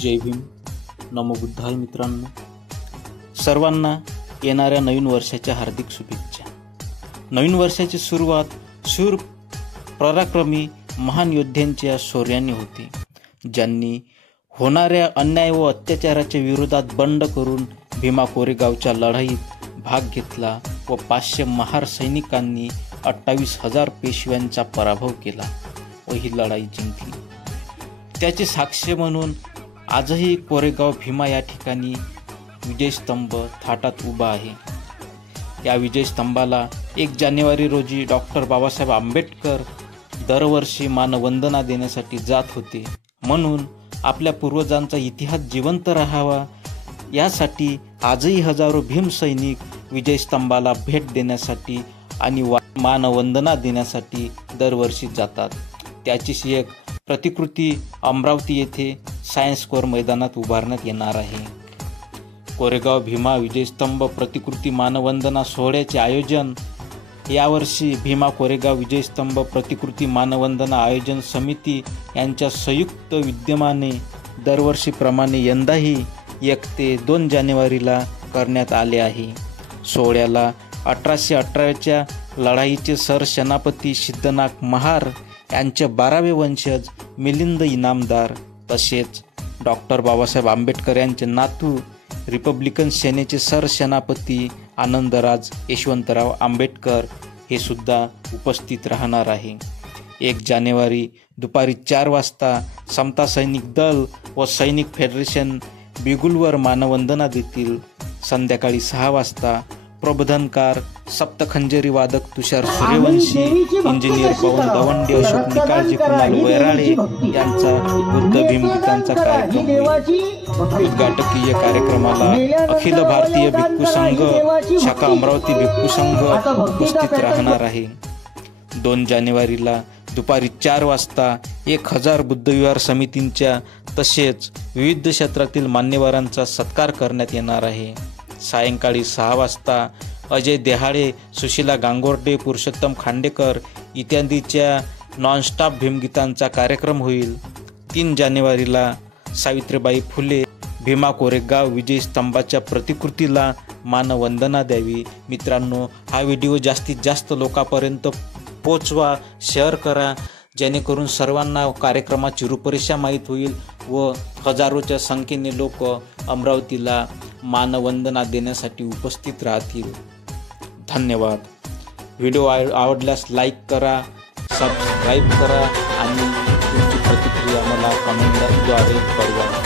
जय भीम, नमो बुद्धाय. मित्रांनो, सर्वांना येणाऱ्या नवीन वर्षाच्या हार्दिक शुभेच्छा. नवीन वर्षाची सुरुवात शूर पराक्रमी महान योद्ध्यांच्या शौर्याने होते, ज्यांनी होणाऱ्या अन्याय व अत्याचाराच्या विरोधात बंड करून भीमा कोरेगावच्या लढाईत भाग घेतला व 500 महार सैनिकांनी 28,000 पेशव्यांचा पराभव केला व ही लढाई जिंकली. त्याचे साक्ष म्हणून आजही कोरेगाव भीमा या ठिकाणी विजयस्तंभ थाटात उभा आहे. या विजयस्तंभाला 1 जानेवारी रोजी डॉक्टर बाबासाहेब आंबेडकर दरवर्षी मानवंदना देण्यासाठी जात होते. म्हणून आपल्या पूर्वजांचा इतिहास जिवंत राहावा यासाठी आजही हजारो भीम सैनिक विजयस्तंभाला भेट देण्यासाठी आणि मानवंदना देण्यासाठी दरवर्षी जातात. त्याचीच एक प्रतिकृती अमरावती येथे सायन्स कोर मैदानात उभारण्यात येणार आहे. कोरेगाव भीमा विजयस्तंभ प्रतिकृती मानवंदना सोहळ्याचे आयोजन यावर्षी भीमा कोरेगाव विजयस्तंभ प्रतिकृती मानवंदना आयोजन समिती यांच्या संयुक्त विद्यमाने दरवर्षीप्रमाणे यंदाही 1 ते 2 जानेवारीला करण्यात आले आहे. सोहळ्याला 1818च्या लढाईचे सरसेनापती सिद्धनाथ महार यांचे 12वे वंशज मिलिंद इनामदार तसेच डॉक्टर बाबासाहेब आंबेडकर यांचे नातू रिपब्लिकन सेनेचे सरसेनापती आनंदराज यशवंतराव आंबेडकर हे सुद्धा उपस्थित राहणार आहे. 1 जानेवारी दुपारी 4 वाजता समता सैनिक दल व सैनिक फेडरेशन बिगुलवर मानवंदना देतील. संध्याकाळी 6 वाजता प्रबोधनकार सप्तखंजरी वादक तुषार सूर्यवंशी, इंजिनियर पवन दवंडे, अशोक निकाळजी, कुणाल वैराळे यांचा बुद्ध भीमगीतांचा कार्यक्रम होईल. उद्घाटकीय कार्यक्रमाला अखिल भारतीय भिक्खू संघ शाखा अमरावती भिक्खू संघ उपस्थित राहणार आहे. 2 जानेवारीला दुपारी 4 वाजता 1000 बुद्धविहार समितींच्या तसेच विविध क्षेत्रातील मान्यवरांचा सत्कार करण्यात येणार आहे. सायंकाळी 6 वाजता अजय देहाळे, सुशीला गांगोर्डे, पुरुषोत्तम खांडेकर इत्यादीच्या नॉनस्टॉप भीमगीतांचा कार्यक्रम होईल. 3 जानेवारीला सावित्रीबाई फुले भीमा कोरेगाव विजयस्तंभाच्या प्रतिकृतीला मानवंदना द्यावी. मित्रांनो, हा व्हिडिओ जास्तीत जास्त लोकांपर्यंत पोचवा, शेअर करा, जेणेकरून सर्वांना कार्यक्रमाची रूपरेषा माहीत होईल व हजारोच्या संख्येने लोक अमरावतीला मानवंदना देण्यासाठी उपस्थित राहतील. धन्यवाद. व्हिडिओ आवडल्यास लाईक करा, सबस्क्राईब करा आणि तुमची प्रतिक्रिया मला कमेंटद्वारे कळवा.